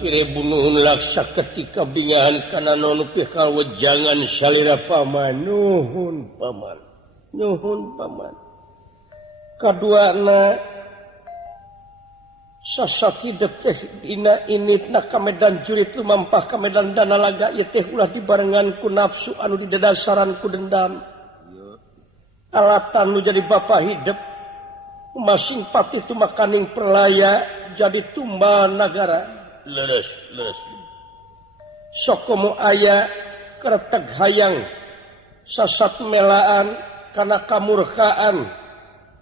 pirebunuhun laksa ketika bingahan kana nonupi kawejangan salira paman nuhun paman kaduana sasat hidup teh dina initna ka medan jurit lumampah ka medan dana laga ieu teh ulah dibarengan ku nafsu anu didadasaran ku dendam alatan nu jadi bapa hidup masing pati tu makaning perlaya jadi tumbal negara leres sokomo aya kereteg hayang sasat melaan kana kamurkaan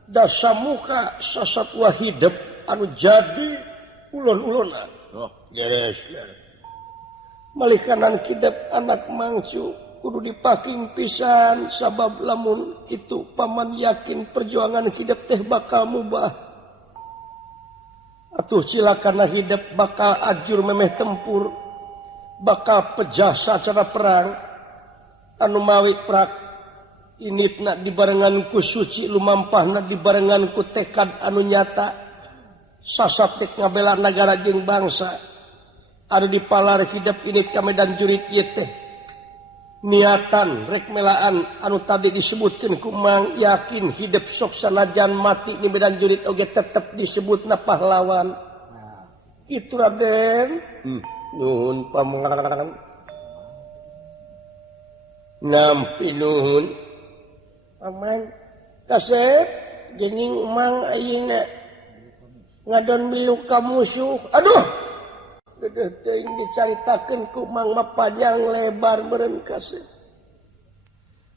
dasa muka sasat wah hidup anu jadi ulun-ulunan leres malikanan kidep anak mangsu kudu dipaking pisan sabab lamun itu paman yakin perjuangan hidup teh bakal mubah atuh cilakana hidup bakal ajur memeh tempur bakal pejah sacara perang anu mawi prak initna dibarengan ku suci lumampahna dibarengan ku tekad anu nyata sasat tek ngabela negara jeung bangsa anu dipalar hidup init ka medan jurit ieu teh niatan rek melaan anu tadi disebutkeun ku mang yakin hidup sok sanajan mati di medan jurit oge tetep disebutna pahlawan kitu Raden nuhun paman nampi nuhun paman kasep geuning mang ayeuna ngadon milu ka musuh aduh dedeh teuing dicaritakeun ku mang mah panjang lebar meureun kasih.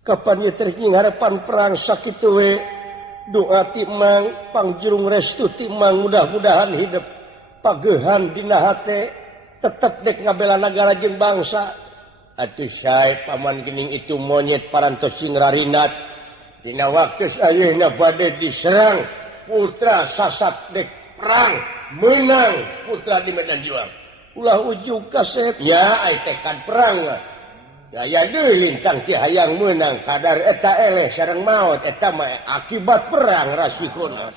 Kapan ieu teh ngharepan perang sakitu we doa ti mang pangjurung restu ti mang mudah-mudahan hidup pageuhan dina hate tetep dek ngabela negara jeung bangsa. Atuh sae paman geuning itu monyet parantos sing rarinat dina waktu ayeuna bade diserang putra sasat dek perang menang putra di medan juang. Ulah ujug kasep nya ai tekad perang daya deui lintang ti hayang meunang kadar eta eleh sareng maot eta mah akibat perang rasikuna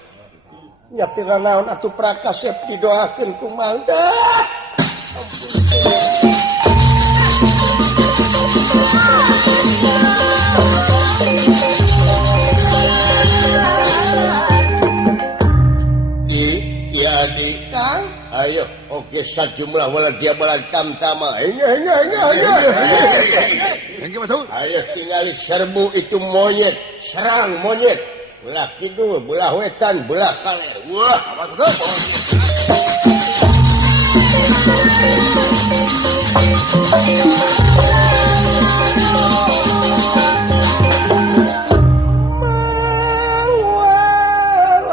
nya pira naon atuh prakasep didoakeun ku mang dah di Kang ayo oke sajumlah waladi balag tamtama ayo tinggali serbu itu monyet serang monyet belah kidul belah wetan belah kaler wah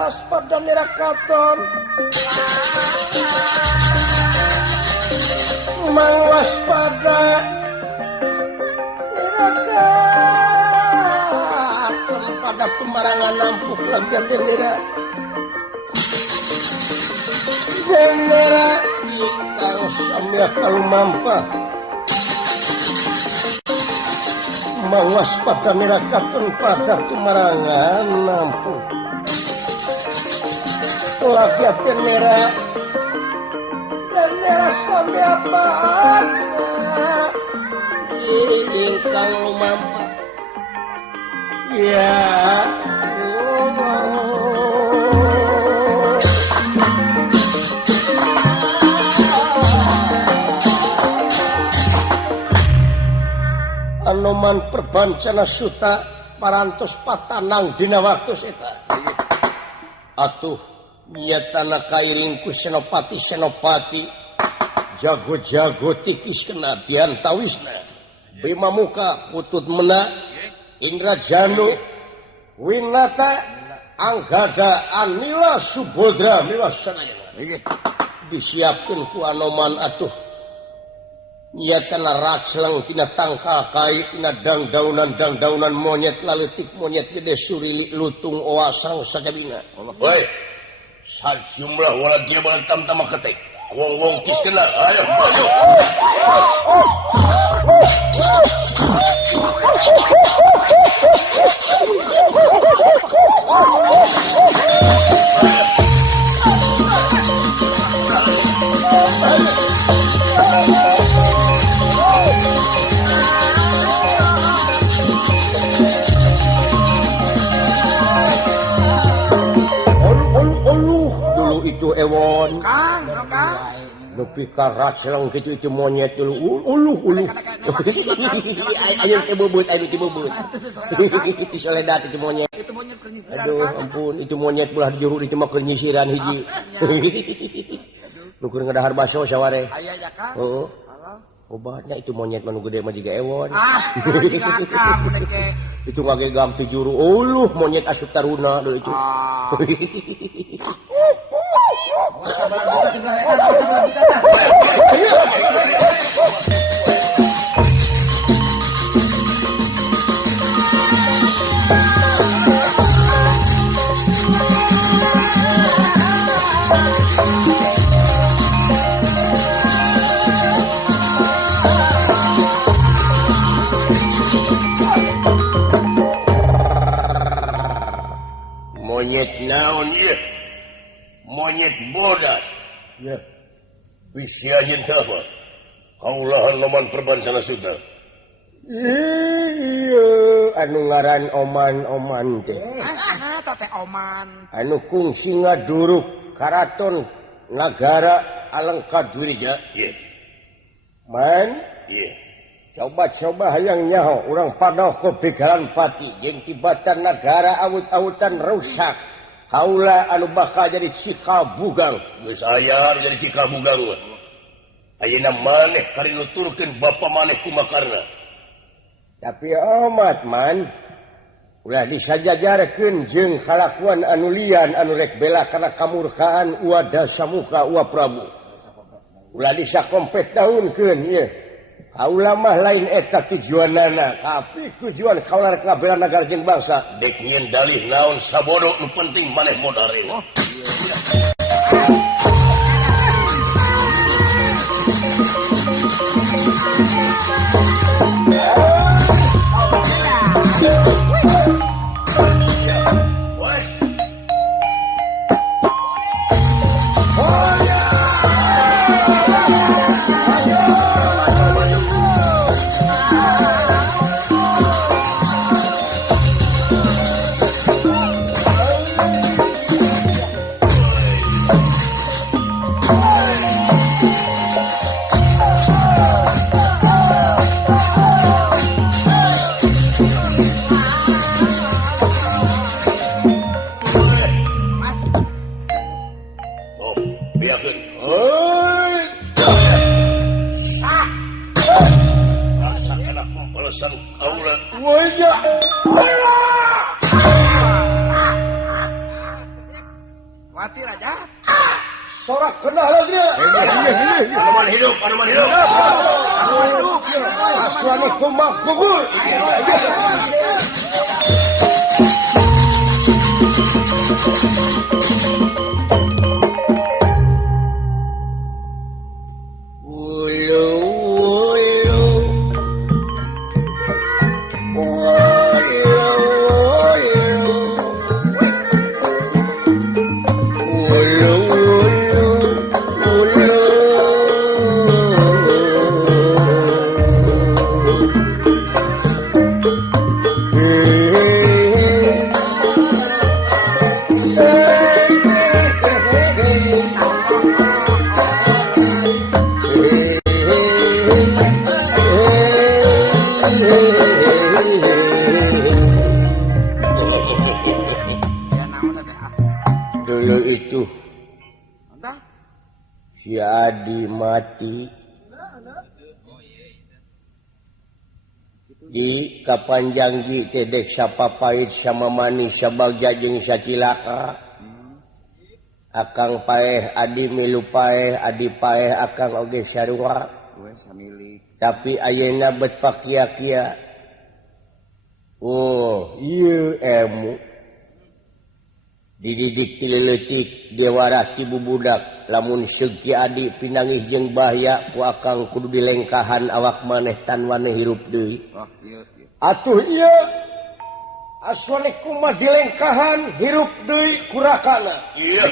waspada nerakaton mang waspada nerakaton pada pemarangan lampu lagi tendera tendera ingkang samya kalumampa mang waspada nerakaton pada pemarangan lampu lagi tendera sampai apaan ingkang lumampa ya anoman perbancana suta parantos patanang dina waktu eta atuh nyatana kairingku senopati jago-jago tikis kena dian tawisna Bima Muka putut mena Indrajanu Winata Anggada Anila Subodra miwasana disiapkeun ku anoman atuh nyatana rakslang tina tangkal kai tina dangdaunan monyet laletik monyet gede surili lutung oasang sakabina baik sajumlah waladi balan tamtama ketek wong kis kena ayo ayo ewon. Kang. Nepi karat selang kitu itu monyet dulu. Uluh. Ayo teh bubut. Itu soledad itu monyet. Itu monyet kenyisiran. Aduh ampun, itu monyet belah juru itu mah kenyisiran hiji. Nukur ngadahar baso saware. Aya ya Kang. Heeh. Obatnya itu monyet manu gede mah jiga ewon. Jiga Kang meneke. Itu ngagegam tu juru. Uluh monyet asup taruna dulu itu. Monyet naon ieu? Monyet bodas. Ya. Bisa aja apa? Kaulahan laman perbansana suta. Iya, anu ngaran oman teh. Teh oman. Anu kungsi ngaduruk karaton nagara alengka durija. Iya. Man? Iya. Coba hayang nyaho urang padoh ku begalan pati jeung tibatan nagara awut-awutan rusak. Haula anu bakal jadi Cikabugang. Geus aya jadi Cikabugang. Ayeuna maneh kari nuturkeun bapa maneh kumakarna. Tapi amat man ulah disajajarkeun jeung kalakuan anu lian anu rek bela kana kamurkaan uwa Dasamuka uwa Prabu. Ulah disakompet daunkeun ieu. Kaula mah lain eta tujuanana, tapi tujuan kaula rek ngabela nagara jeung bangsa. Dek nyieun dalih naon sabodo nu penting maneh modal rek. Mati raja. Sorak kena lagi. Anuman hidup. Aswani kumak gugur. Dulu itu si Adi mati di kapanjanggi tedek sapapait sama manis sabagja jeung sacilaka. Akang paeh Adi milu paeh, Adi paeh akang oge sarua. Tapi ayeuna bet pakia-kia. Oh, ieu emu. Dididik ti leutik dewara ti bubudak lamun seug Adi pinangih jeung bahaya ku akang kudu dilengkahan awak maneh tan waneh hirup deui. Atuh ieu aswane kumaha dilengkahan hirup deui kurakana. Iya.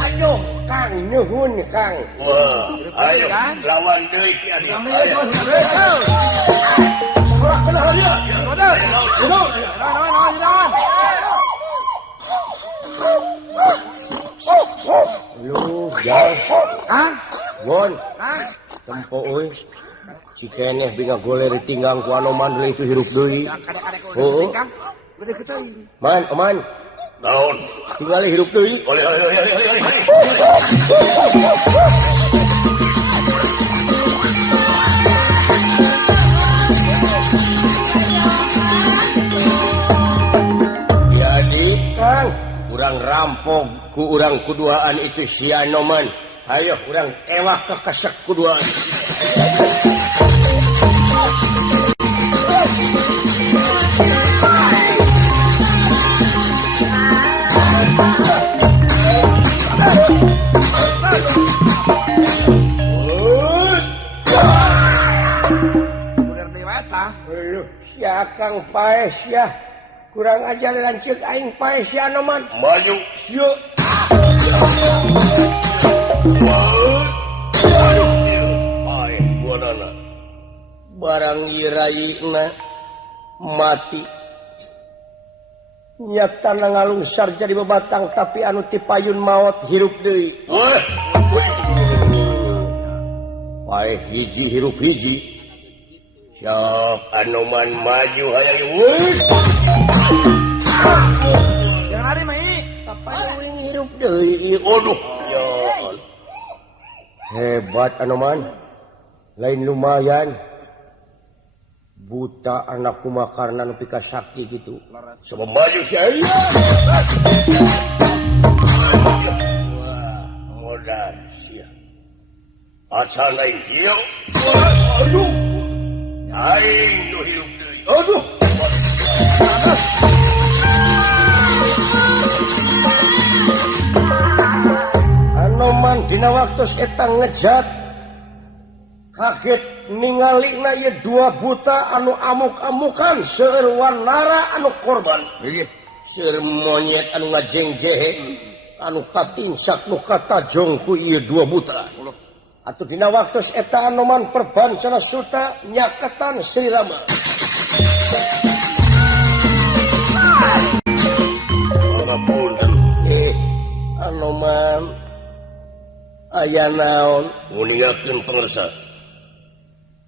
Aduh, Kang nyuhun Kang. Wah, ayo lawan deui ki Adi. Kurakana halia. Betul. Lu jang. Ah, Gon. ah. Tempo euy. Si keneh binga goler ditinggang ku Anoman deui itu hirup deui. Yang kadek-kadek Oh. udah singkang. Udah keteuing. Man, aman. Naon? Tinggal hirup deui. Oleh. Jadi, Kang, urang rampok ku urang kuduaan itu si Anoman. Ayo, urang ewak ke kesek kuduaan. Udah dewata. Lu, si Akang paes ya. Kurang ajar lanceuk aing paes si Anoman. Maju. Sieu. Hai, buanana. Barang iraina mati. Nyatana ngalungsar jadi bebatang tapi anu ti payun maot hirup deui. Wah. Pae hiji hirup hiji. Siap Anoman maju hayang weuh. Jangan lari, Mai. Kapan uling hirup deui? Waduh. Ya. Hebat Anoman. Lain lumayan. Buta anak kumakarna nu pika sakti gitu. Sama maju si Ayah. Wah, modal sia. Acan aing hieu. Aduh. Aing nu hirup deui. Aduh. Anoman dina waktu eta ngejat kaget ningalina ieu dua buta anu amuk-amukan seueur wanara anu korban. Seueur monyet anu ngajengjehe anu katinsak nu katajong ku ieu dua buta. Atuh dina waktu eta Anoman perbancana suta nyaketan Sri Rama. Pangapunten. Anoman aya naon? Nguningakeun pangarsa.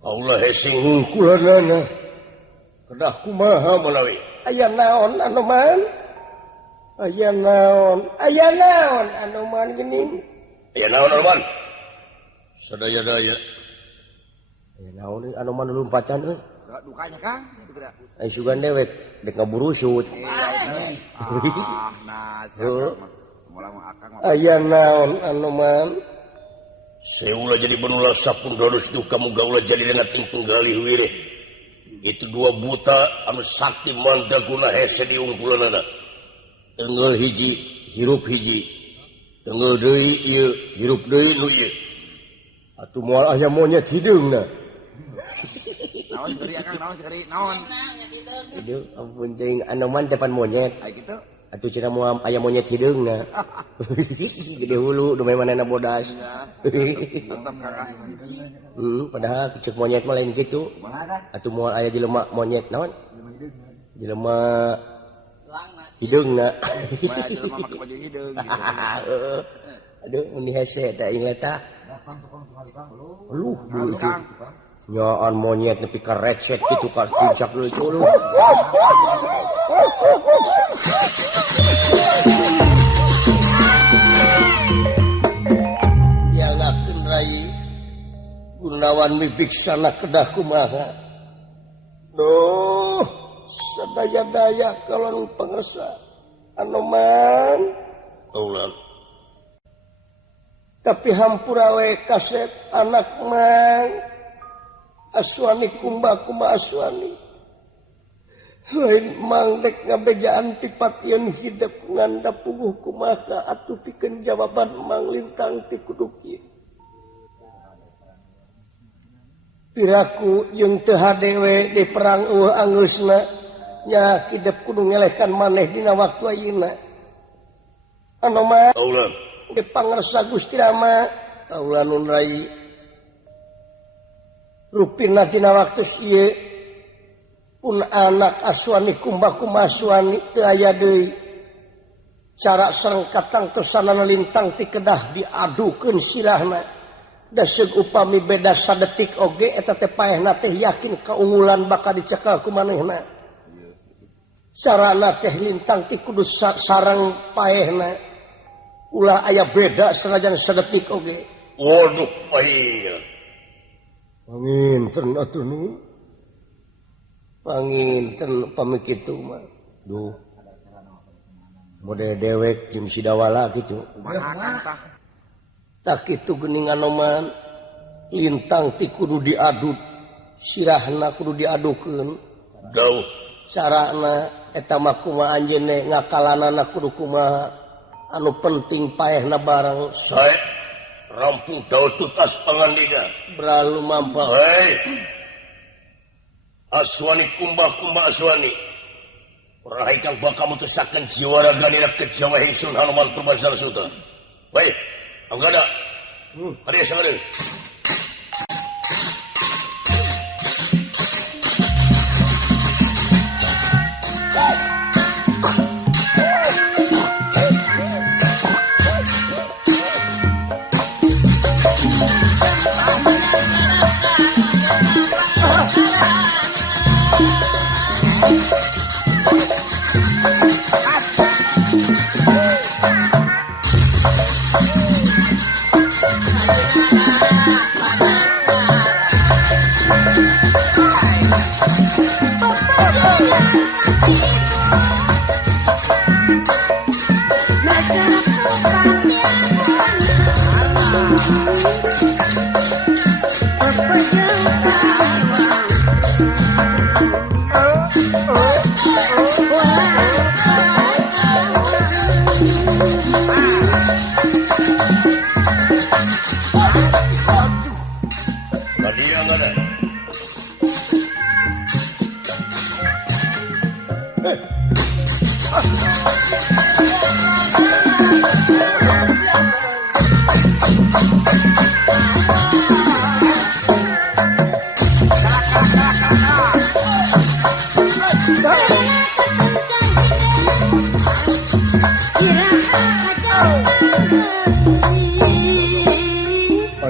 Allah hese Ngungkulanana. Kedah kumaha manawi. aya naon Anoman? Aya naon? Aya naon Anoman geuning? Aya naon Anoman? Sadaya-daya. Aya naon Anoman lumpacan euy? Dukanya, Kang. Itu geura. Ai sugan dewek dek ngaburusut. Nah, Heuh. mulai akang mah. Aya naon Anoman? Seula jadi benulah sapun dodos duka muga ulah jadi dana tinggalih wireh. Itu dua buta anu sakti mandraguna hese di ungkulanana. Teunggeul hiji hirup hiji. Teunggeul deui ieu hirup deui nu ieu. Atuh moal aya monyet hideungna. Naon segeri akang, naon segeri, naon. Aduh ampun teuing Anoman depan monyet. Ai kitu. Atuh cenah moal aya monyet hideungna. Gede hulu domay manehna bodas. Ya. Tetep Kakak. Padahal cek monyet mah lain kitu. Atuh moal aya jelema monyet naon? Jelema hideungna. Maya jelema make baju hideung gitu. Aduh ini hese eta ingat tah. Lu Kang. nyaan monyet nepi ka recet kitu ka puncak lu itu lu. Yangakeun rai Gunawan mibiksana kedah kumaha. Duh, sadaya-daya kalon pangesa. Anoman. Ulang. Tapi hampura we kaset anak mang aswani kumba aswani lain mang dek ngabejaan pipatieun hidup nganda puguh kumaha atuh pikeun jawaban mang lintang ti kudu kieu piraku jeung teu hadewe di perang anggeusna nya hidup kudu ngelehkan maneh dina waktu ayeuna Anoman Ulang. di pangersa Gusti Rama kaula nun rai rupina dina waktu ieu pun anak aswani kumba aswani teu aya deui cara serengkatang tersanana lintang ti kedah diadukeun sirahna da seug upami beda sadetik oge eta teh paehna teh yakin kaunggulan bakal dicekal ku manehna carana teh lintang ti kudu sareng paehna ulah aya beda sanajan sadetik oge waduh paehna panginten atuh nu panginten upami kitu mah duh model dewek jeung sidawala gitu tak itu geningan oman lintang ti kudu diadu sirahna kudu diadukeun dauh carana eta mah kumaha anjeunna ngakalanana kudu kumaha anu penting paehna barang sae rampung daud tutas pangandika bralu mampa hei aswani kumbah aswani rahai kang bakal mutusakeun jiwa raganina kejawa hingsun hanuman purbansar suta baik anggada hari sangadeun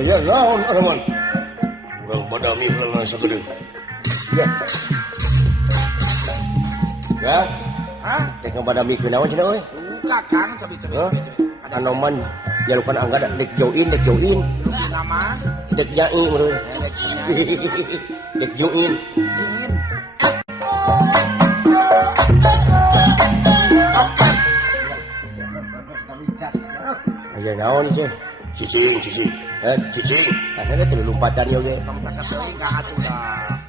aya naon araman urang badami ulang sagedeung ya ya teh badami ku naon cenah euy Kakang cabi-cabi. anoman jalukan angga dek join Nama dek jai menurut dek join aja naon sih cicing cicing karena itu lompatan ya ge kamu tak ketahui enggak atuh dah.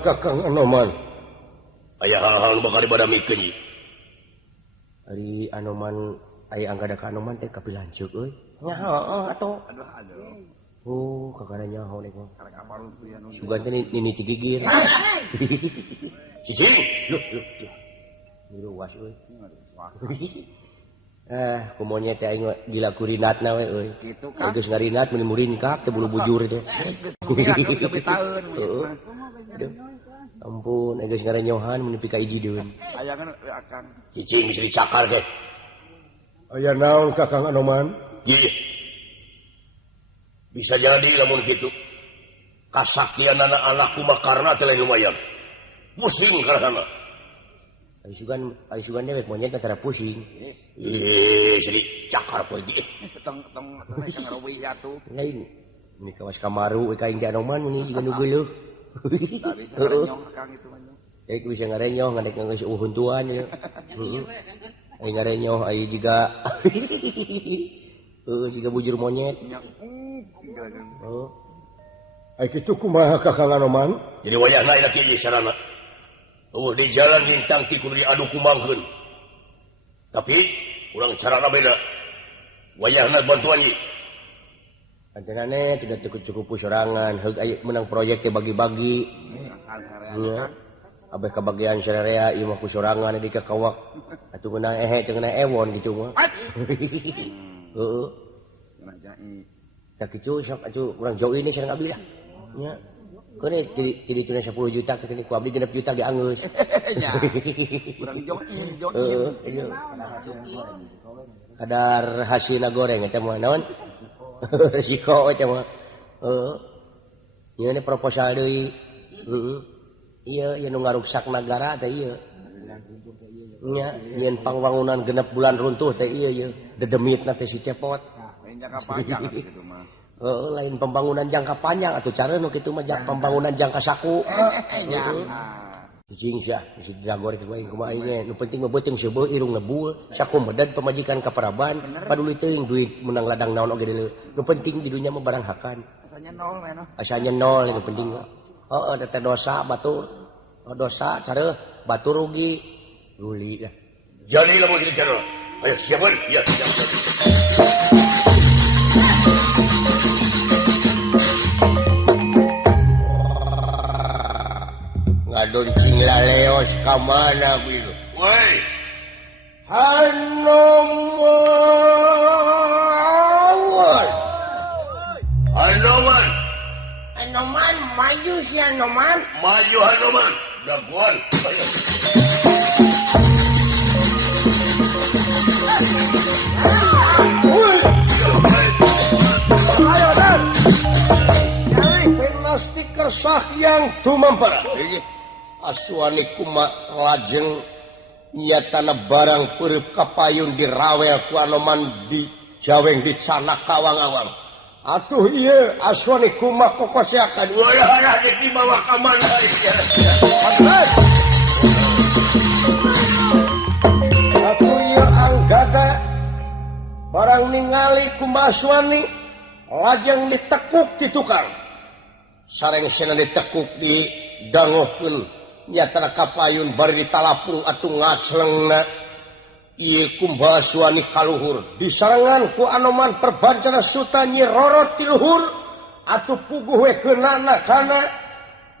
Kakang Anoman aya hal-hal bakal dibadamikeun ieu ari Anoman aya anggada ka Anoman teh kapilanceuk euy nya heeh atuh oh kakana nyaho nek karek apal tuh ya nu sugan teh nini cigigir cicing niru was euy kumonyet teh aing gila kurinatna we euy gitu kan geus ngarinat mun muringkak teh bulu bujur teh geus taun ampun geus ngarenyohan mun pika iji deun ayangan akan cicing bisa dicakar teh aya naon Kakang Anoman ieu bisa jadi lamun kitu kasaktian anak-anakku mah karna teh lain lumayan pusing karana Ari sugan dewek monyet antara pusing. Jadi cakar poe di. Tong sang rawi atuh. Lain. Ini kawas kamaru kain di Anoman ini juga nu geuleuh. Da bisa ngarenyong Kang itu mah. Jadi bisa ngarenyoh ngadek geus uhuntuan ya. Ai ngarenyoh ai juga. Juga bujur monyet. Oh. Ai kitu kumaha Kakang Anoman? Jadi wayahna ina kieu carana. Di jalan lintang ti kudu diadu kumangkeun. Tapi urang carana beda. Wayahna bantuan ieu. Antarane tidak cukup sorangan, heug aya menang proyek teh bagi-bagi. Asal sareanya. Abeh kabagian sararea ieu mah ku sorangan di kakawak. Atuh menang teu ngeunah ewon gitu mah. Heeh. Nah jai. Tak kitu sok atuh urang jauh ini sareng abdi lah. Nya. Kone jadi tunai 10 juta kene ku abdi 6 juta dianggeus. Ya. Urang join. Iya. Kadar hasilna goreng eta mah naon? Resiko eta mah. Ieu ne proposal deui. Iya nu ngaruksak nagara teh ieu. Nya nyen pangwangunan genep bulan runtuh teh ieu dedemitna teh si cepot. Lain jangka panjang gitu mah. Lain pembangunan jangka panjang atau cara nu kitu mah pembangunan jangka saku. Cicing sia, si dagor kitu aing kumaha ieu nu penting mah beuteung seubeuh irung nebul, saku medad pemajikan ka Paraban, paduli teuing duit menang ladang naon oge deuleu. Nu penting di dunya mah barang hakan. Asalnya nol mah. Asalnya nol itu penting mah. Heeh teh dosa batur. Dosa cara batur rugi. Luli lah. Jadi lamun kitu carana. Ayo siapun. Ya, siap. Ngadoncing laleos ka mana bilu? Woi. Anoman. Anoman maju si Anoman. Maju Anoman. Daguan. Ayo dan. Penasti kersah yang tumampara. Asuani kuma lajeng nyatana barang peureub kapayun dirawel ku Anoman di jaweng di canak kawang-awang. Atuh ieu asuani kuma kokoseakan. Wayah dibawa ka mana ieu? Atuh ieu anggada barang ningali kuma asuani lajeng ditekuk di tukang. Sareng sena ditekuk di danguhkeun nyatana kapayun bari ditalapung atuh ngaslengna ieu kumaha suani kaluhur disarengan ku Anoman perbancana suta nyi rorot ti luhur atuh puguh we keunana kana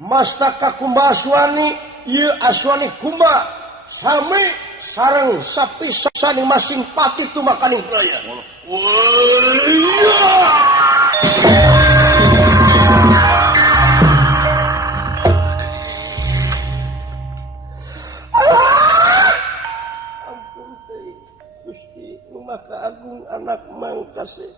mastaka kumaha suani ieu asuani kumaha sami sareng sapisani masing pati tumakaning raya. Ampun teh Gusti nu Maha Agung anak mangkase.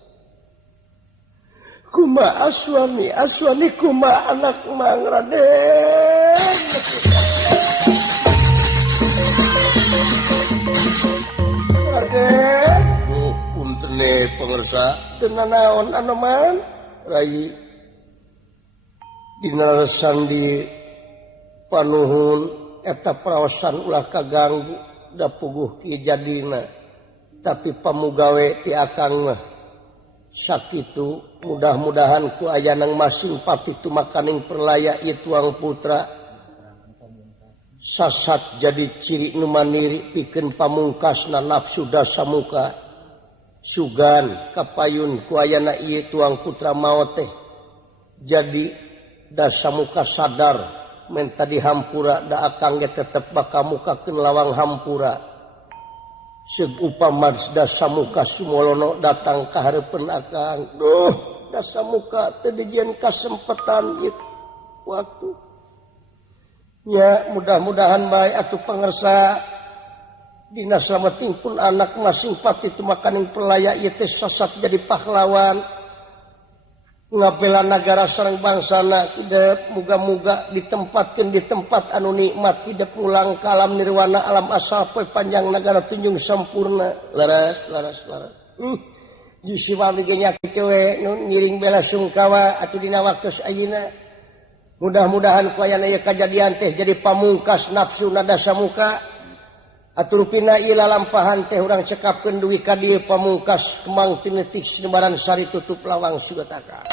Kumaha asuani kumaha anak mang Raden. Raden, Punten pangersa. teu nanaon Anoman? Rai dinalesan di panuhun eta praosan ulah kaganggu da puguh ki jadina tapi pamugawe ti akang mah sakitu mudah-mudahan ku ayanang masing pati tumakaning perlaya ieu tuang putra sasat jadi ciri numaniri pikeun pamungkasna nafsu dasamuka sugan kapayun ku ayana ieu tuang putra maot teh jadi dasamuka sadar men tadi hampura da akang ge tetep bakamukakeun lawang hampura seug upama dasamuka sumolono datang ka hareupeun akang duh dasamuka teu dijieun kasempetan ieu waktu ya mudah-mudahan bae atuh pangersa dina salamatingpun anak masing pati teu makaning pelaya ieu teh sasat jadi pahlawan ngabela negara sareng bangsana hidup muga-muga ditempatkeun di tempat anu nikmat hidup ulang ka alam nirwana alam asal poe panjang negara tunjung sampurna laras jisi wami ge nya kicewe nu ngiring bela sungkawa atuh dina waktu ayeuna mudah-mudahan ku aya kajadian teh jadi pamungkas nafsu nada samuka aturupina ieu lalampahan teh urang cekapkeun duwi ka dieu pamungkas kemang tinetik sinebaran sari tutup lawang sugataka